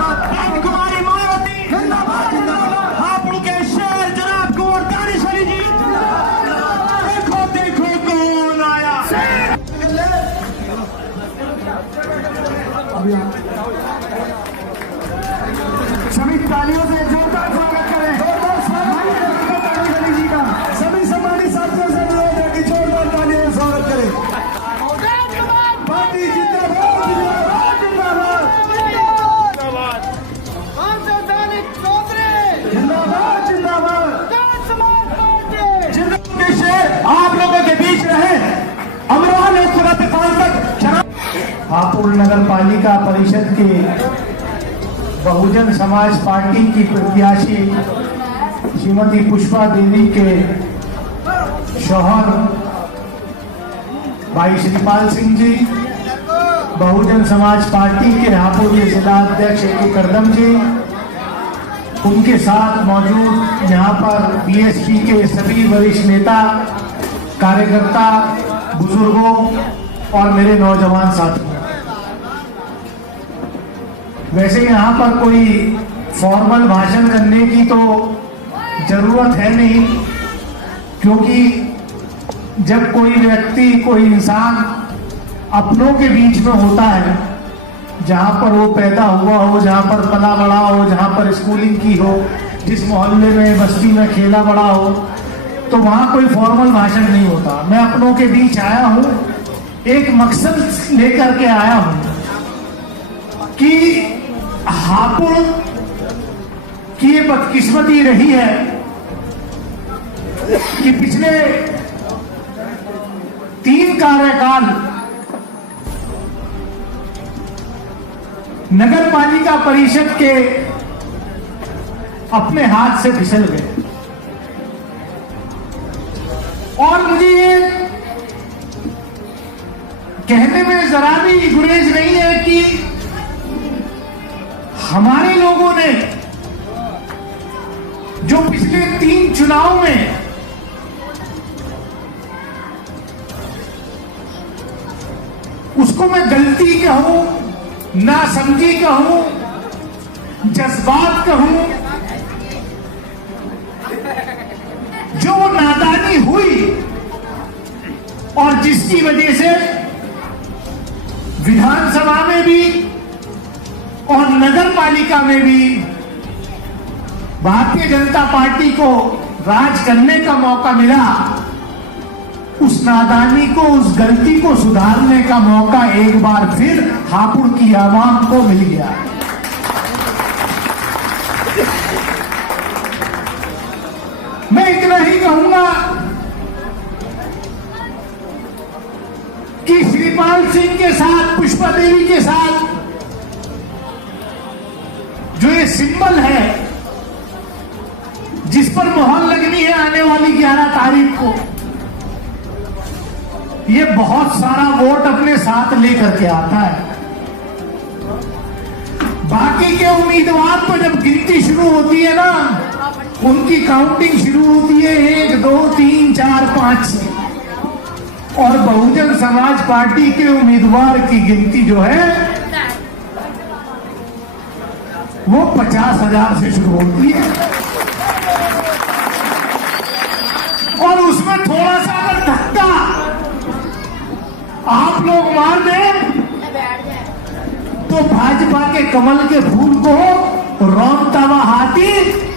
राजकुमारी मायावती हापुड़ के शेर जनाब कुंवर दानिश अली जी, देखो देखो कौन आया। सभी तालियों से जोरदार स्वागत करें, जोरदार स्वागत दानिश अली जी का। सभी सम्मानित साथियों से अनुरोध है कि जोरदार तालियों से स्वागत करें। पार्टी जिंदाबाद जिंदाबाद जिंदाबाद जिंदाबाद जिंदाबाद जिंदाबाद। शेर आप लोगों के बीच रहे, अमरान और खुरात तक। हापुड़ नगर पालिका परिषद के बहुजन समाज पार्टी की प्रत्याशी श्रीमती पुष्पा देवी के शौहर भाई श्रीपाल सिंह जी, बहुजन समाज पार्टी के हापुड़ के जिला अध्यक्ष ए करदम जी, उनके साथ मौजूद यहाँ पर बीएसपी के सभी वरिष्ठ नेता, कार्यकर्ता, बुजुर्गों और मेरे नौजवान साथी। वैसे यहाँ पर कोई फॉर्मल भाषण करने की तो जरूरत है नहीं, क्योंकि जब कोई व्यक्ति, कोई इंसान अपनों के बीच में होता है, जहाँ पर वो पैदा हुआ हो, जहाँ पर पला बड़ा हो, जहाँ पर स्कूलिंग की हो, जिस मोहल्ले में, बस्ती में खेला बड़ा हो, तो वहाँ कोई फॉर्मल भाषण नहीं होता। मैं अपनों के बीच आया हूँ, एक मकसद लेकर के आया हूँ कि हापुड़ की ये बदकिस्मती रही है कि पिछले 3 कार्यकाल नगर पालिका परिषद के अपने हाथ से फिसल गए। और मुझे ये कहने में जरा भी गुरेज नहीं है कि हमारे लोगों ने जो पिछले 3 चुनाव में उसको मैं गलती कहूं, नासमझी कहूं, जज्बात कहूं, जो नादानी हुई और जिसकी वजह से विधानसभा में भी और नगर पालिका में भी भारतीय जनता पार्टी को राज करने का मौका मिला, उस नादानी को, उस गलती को सुधारने का मौका एक बार फिर हापुड़ की आवाम को मिल गया। मैं इतना ही कहूंगा कि श्रीपाल सिंह के साथ, पुष्पा देवी के साथ जो ये सिंबल है, जिस पर मोहर लगनी है आने वाली 11 तारीख को, ये बहुत सारा वोट अपने साथ लेकर के आता है। बाकी के उम्मीदवार तो जब गिनती शुरू होती है ना, उनकी काउंटिंग शुरू होती है 1, 2, 3, 4, 5 से, और बहुजन समाज पार्टी के उम्मीदवार की गिनती जो है वो 50,000 से शुरू होती है। और उसमें थोड़ा सा अगर धक्का आप लोग मार दें तो भाजपा के कमल के फूल को रौंदता हुआ हाथी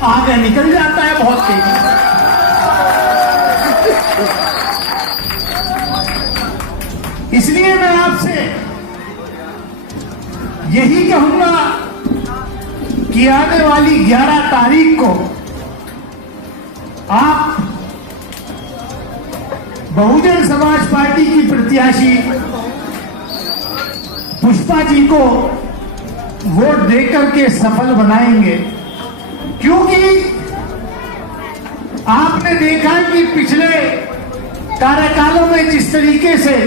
आगे निकल जाता है बहुत तेजी। इसलिए मैं आपसे यही कहूंगा कि आने वाली 11 तारीख को आप बहुजन समाज पार्टी की प्रत्याशी पुष्पा जी को वोट देकर के सफल बनाएंगे, क्योंकि आपने देखा कि पिछले कार्यकालों में जिस तरीके से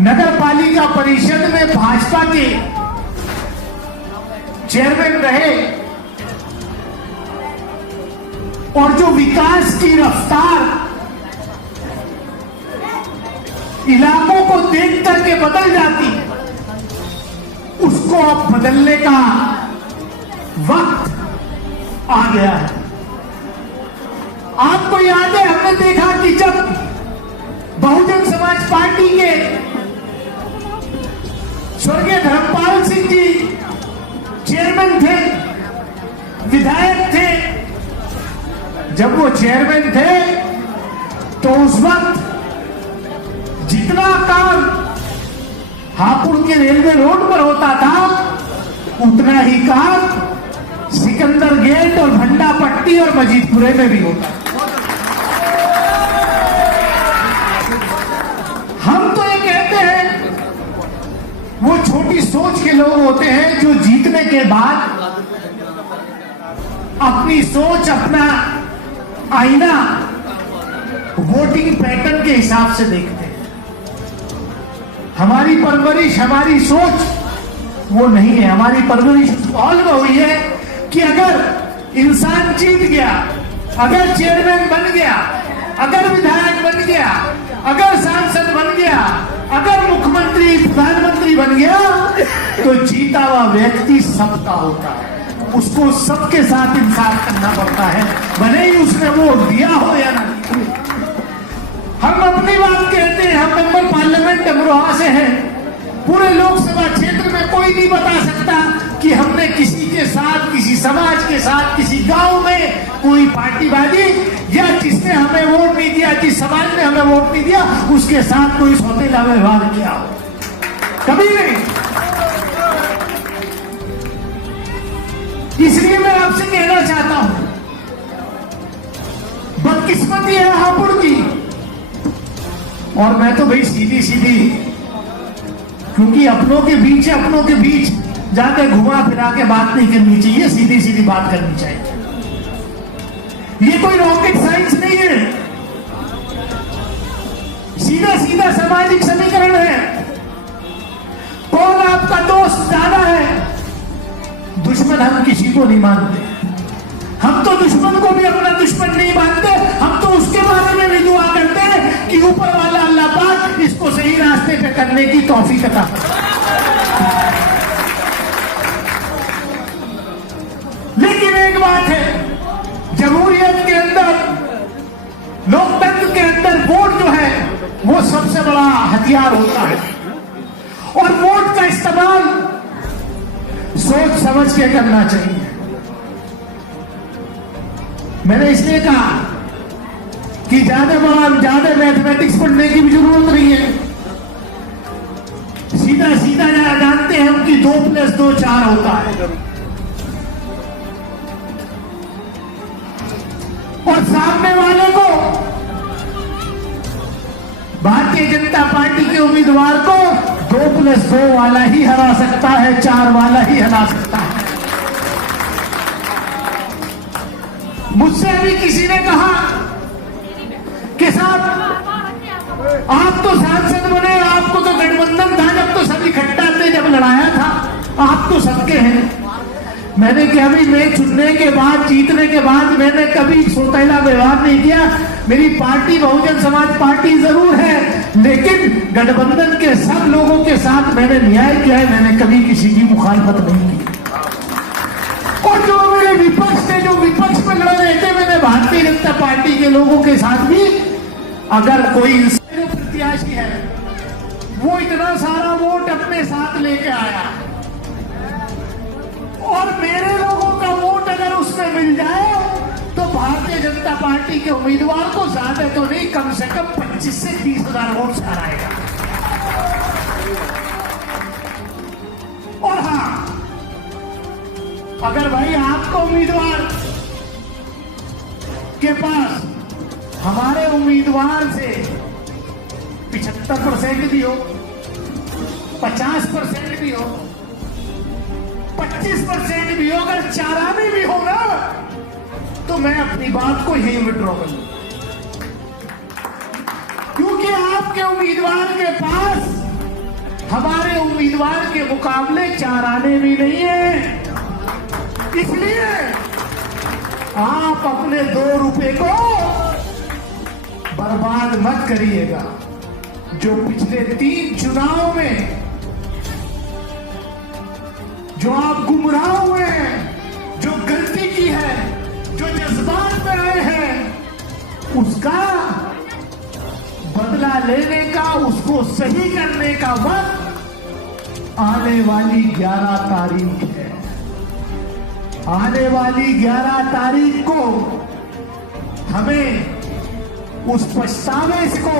नगर पालिका परिषद में भाजपा के चेयरमैन रहे और जो विकास की रफ्तार इलाकों को देख करके बदल जाती, उसको अब बदलने का वक्त आ गया है। आपको याद है, हमने देखा कि जब बहुजन समाज पार्टी के स्वर्गीय धर्मपाल सिंह जी चेयरमैन थे, विधायक थे, जब वो चेयरमैन थे तो उस वक्त जितना काम हापुड़ के रेलवे रोड पर होता था उतना ही काम सिकंदर गेट और भंडा पट्टी और मजीदपुरे में भी होता। हम तो ये कहते हैं, वो छोटी सोच के लोग होते हैं जो जीतने के बाद अपनी सोच, अपना आईना वोटिंग पैटर्न के हिसाब से देखते हैं। हमारी परवरिश, हमारी सोच वो नहीं है। हमारी परवरिश माहौल में हुई है कि अगर इंसान जीत गया, अगर चेयरमैन बन गया, अगर विधायक बन गया, अगर सांसद बन गया, अगर मुख्यमंत्री प्रधानमंत्री बन गया तो जीता हुआ व्यक्ति सबका होता है, उसको सबके साथ इंसाफ करना पड़ता है, भले ही उसने वोट दिया हो या ना। हम अपनी बात कहते हैं, हम मेंबर पार्लियामेंट अमरोहा से हैं, पूरे लोकसभा क्षेत्र में कोई नहीं बता सकता कि हमने किसी के साथ, किसी समाज के साथ, किसी गांव में कोई पार्टीबाजी या जिसने हमें वोट नहीं दिया, जिस समाज ने हमें वोट नहीं दिया उसके साथ कोई सौतेला व्यवहार किया हो, कभी नहीं। इसलिए मैं आपसे कहना चाहता हूं, बदकिस्मती है हापुड़ की। और मैं तो भाई सीधी सीधी, क्योंकि अपनों के बीच जाके घुमा फिरा के बात नहीं करनी चाहिए, सीधी सीधी बात करनी चाहिए। ये कोई रॉकेट साइंस नहीं है, सीधा सीधा सामाजिक समीकरण है। कौन आपका दोस्त ज्यादा है? दुश्मन हम किसी को नहीं मानते, हम तो दुश्मन को भी अपना दुश्मन नहीं मानते। हम तो उसके बारे में भी दुआ करते हैं कि ऊपर वाला अल्लाह पाक इसको सही रास्ते पे करने की तौफीक अता करे। लेकिन एक बात है, जमहूरियत के अंदर, लोकतंत्र के अंदर वोट जो है वो सबसे बड़ा हथियार होता है, और वोट का इस्तेमाल सोच समझ के करना चाहिए। मैंने इसलिए कहा कि ज्यादा मैथमेटिक्स पढ़ने की भी जरूरत नहीं है, सीधा सीधा जानते हैं हम कि 2 + 2 4 होता है। और सामने वाले को, भारतीय जनता पार्टी के उम्मीदवार को 2 + 2 वाला ही हरा सकता है, 4 वाला ही हरा सकता है। मुझसे अभी किसी ने कहा कि साहब आप तो सांसद बने, आपको तो गठबंधन था जब तो सब इकट्ठा थे, जब लड़ाया था, आप तो सबके हैं। मैंने कहा भाई, मैं चुनने के बाद, जीतने के बाद मैंने कभी सौतेला व्यवहार नहीं किया। मेरी पार्टी बहुजन समाज पार्टी जरूर है, लेकिन गठबंधन के सब लोगों के साथ मैंने न्याय किया है, मैंने कभी किसी की मुखालफत नहीं की। और जो मेरे विपक्ष थे, जो विपक्ष में लड़ रहे थे, मैंने भारतीय जनता पार्टी के लोगों के साथ भी, अगर कोई प्रत्याशी है वो इतना सारा वोट अपने साथ लेके आया और मेरे लोगों का वोट अगर उसमें मिल जाए तो भारतीय जनता पार्टी के उम्मीदवार को ज्यादा तो नहीं, कम से कम 25 से 30 हजार वोट से हराएगा। और हाँ, अगर भाई आपका उम्मीदवार के पास हमारे उम्मीदवार से 75% भी हो, 50% भी हो, 25% भी हो, अगर 4 आने भी हो ना, तो मैं अपनी बात को यही विड्रॉ कर लूं, क्योंकि आपके उम्मीदवार के पास हमारे उम्मीदवार के मुकाबले 4 आने भी नहीं है। इसलिए आप अपने 2 रुपए को बर्बाद मत करिएगा। जो पिछले 3 चुनाव में जो आप गुमराह हुए हैं, जो गलती की है, जो जज्बात में आए हैं, उसका बदला लेने का, उसको सही करने का वक्त आने वाली 11 तारीख है। आने वाली 11 तारीख को हमें उस पछतावे को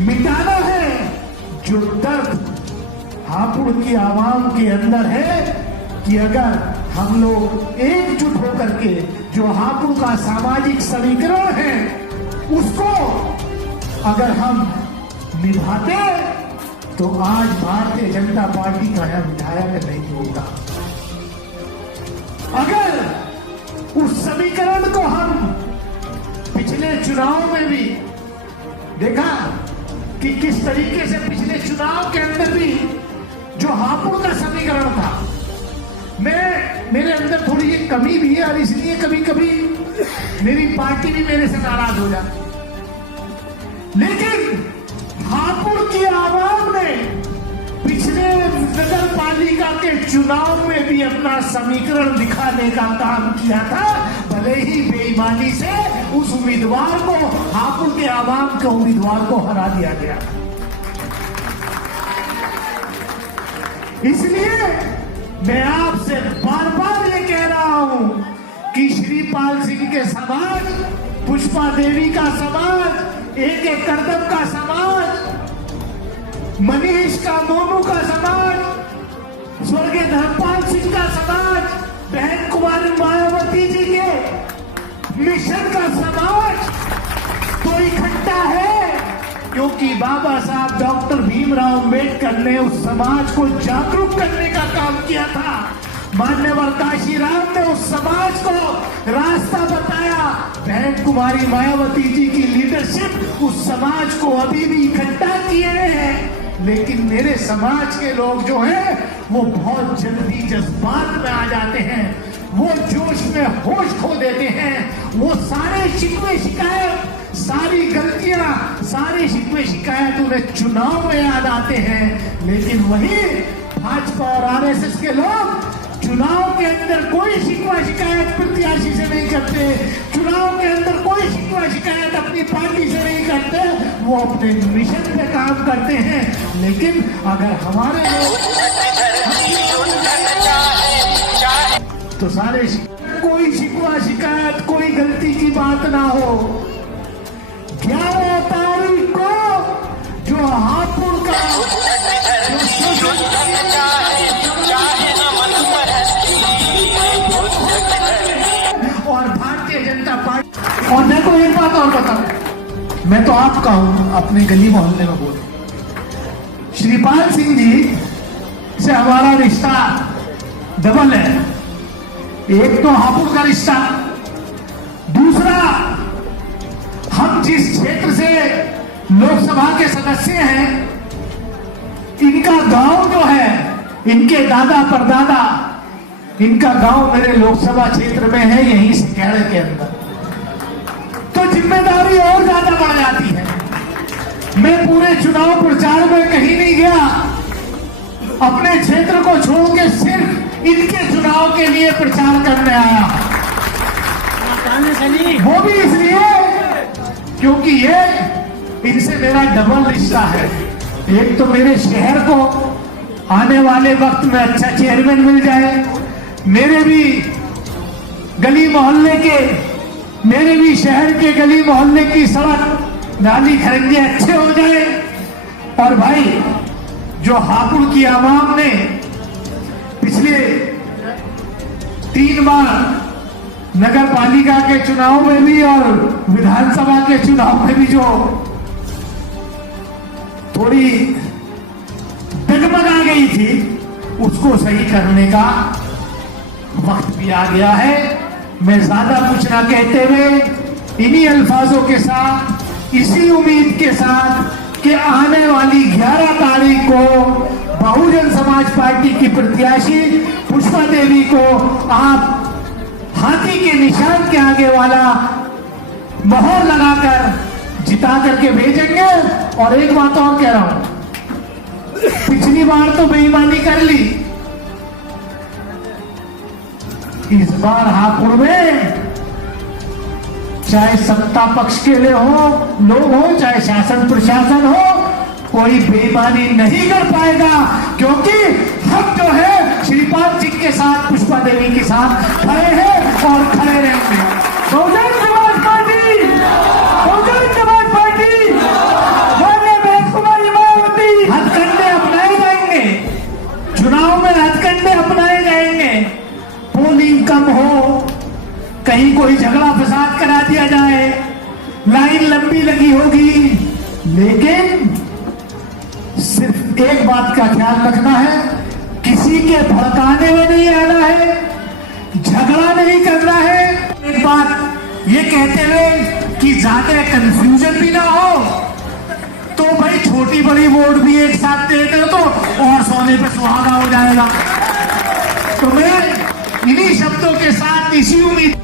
मिटाना है जो दर्द हापुड़ की आवाम के अंदर है, कि अगर हम लोग एकजुट होकर के जो हापुड़ का सामाजिक समीकरण है उसको अगर हम निभाते तो आज भारतीय जनता पार्टी का यह विधायक नहीं होगा। अगर उस समीकरण को हम पिछले चुनाव में भी देखा कि किस तरीके से पिछले चुनाव के अंदर भी जो हापुड़ का समीकरण था, मेरे अंदर थोड़ी ये कमी भी है और इसलिए कभी कभी मेरी पार्टी भी मेरे से नाराज हो जाती, लेकिन हापुड़ की आवाम ने पिछले नगर पालिका के चुनाव में भी अपना समीकरण दिखाने का काम किया था, भले ही बेईमानी से उस उम्मीदवार को, हापुड़ के आवाम के उम्मीदवार को हरा दिया गया। इसलिए मैं आपसे बार बार ये कह रहा हूं कि श्रीपाल सिंह के समाज, पुष्पा देवी का समाज, एक करदम का समाज, मनीष का, मोनू का समाज, स्वर्गीय धर्मपाल सिंह का समाज, बहन कुमारी मायावती जी के मिशन का समाज तो इकट्ठा है, क्योंकि बाबा साहब डॉक्टर भीमराव अंबेडकर ने उस समाज को जागरूक करने का काम किया था। मान्यवर काशीराम ने उस समाज को रास्ता बताया। बहन कुमारी मायावती जी की लीडरशिप उस समाज को अभी भी इकट्ठा किए हैं, लेकिन मेरे समाज के लोग जो हैं वो बहुत जल्दी जज्बात में आ जाते हैं, वो जोश में होश खो देते हैं, वो सारे शिकवे शिकायत, सारी गलतियां, सारे शिकवे शिकायत उन्हें चुनाव में याद आते हैं। लेकिन वही भाजपा और आरएसएस के लोग चुनाव के अंदर कोई शिकवा शिकायत प्रत्याशी से नहीं करते, चुनाव के अंदर कोई शिकवा शिकायत अपनी पार्टी से नहीं करते, वो अपने मिशन पे काम करते हैं। लेकिन अगर हमारे लोग तो सारे कोई शिकवा शिकायत, कोई गलती की बात ना हो। 11 तारीख को जो हापुड़ का और भारतीय जनता पार्टी, और मैं को एक बात और बताऊं, मैं तो आपका हूं, अपने गली मोहल्ले में बोल, श्रीपाल सिंह जी से हमारा रिश्ता डबल है। एक तो हापुड़ का रिश्ता, दूसरा हम जिस क्षेत्र से लोकसभा के सदस्य हैं, इनका गांव जो है, इनके दादा परदादा, इनका गांव मेरे लोकसभा क्षेत्र में है, यहीं सिकेड़े के अंदर, तो जिम्मेदारी और ज्यादा बढ़ जाती है। मैं पूरे चुनाव प्रचार में कहीं नहीं गया, अपने क्षेत्र को छोड़ के सिर्फ इनके चुनाव के लिए प्रचार करने आया, वो भी इसलिए क्योंकि ये इनसे मेरा डबल रिश्ता है। एक तो मेरे शहर को आने वाले वक्त में अच्छा चेयरमैन मिल जाए, मेरे भी गली मोहल्ले के, मेरे भी शहर के गली मोहल्ले की सड़क नाली खरंजे अच्छे हो जाए, और भाई जो हापुड़ की आवाम ने पिछले 3 बार नगर पालिका के चुनाव में भी और विधानसभा के चुनाव में भी जो थोड़ी डगमगा गई थी, उसको सही करने का वक्त भी आ गया है। मैं ज्यादा कुछ ना कहते हुए इन्हीं अल्फाजों के साथ, इसी उम्मीद के साथ कि आने वाली 11 तारीख को बहुजन समाज पार्टी की प्रत्याशी पुष्पा देवी को आप हाथी के निशान के आगे वाला मोहर लगाकर जिता करके भेजेंगे। और एक बात और कह रहा हूं, पिछली बार तो बेईमानी कर ली, इस बार हापुड़ में चाहे सत्ता पक्ष के लिए हो लोग हो, चाहे शासन प्रशासन हो, कोई बेईमानी नहीं कर पाएगा, क्योंकि हम जो है श्रीपाद जी के साथ, पुष्पा देवी के साथ खड़े हैं और खड़े रहेंगे। बहुजन समाज पार्टी, बहुजन समाज पार्टी, माननीय महेश कुमार मायावती, हथकंडे अपनाए जाएंगे, चुनाव में हथकंडे अपनाए जाएंगे। पोलिंग कम हो, कहीं कोई झगड़ा फसाद करा दिया जाए, लाइन लंबी लगी होगी, लेकिन सिर्फ एक बात का ख्याल रखना है, किसी के भड़काने में नहीं आना है, झगड़ा नहीं करना है। एक बात ये कहते हुए कि ज्यादा कंफ्यूजन भी ना हो, तो भाई छोटी बड़ी वोट भी एक साथ देकर तो और सोने पे सुहागा हो जाएगा। तो मैं इन्हीं शब्दों के साथ, इसी उम्मीद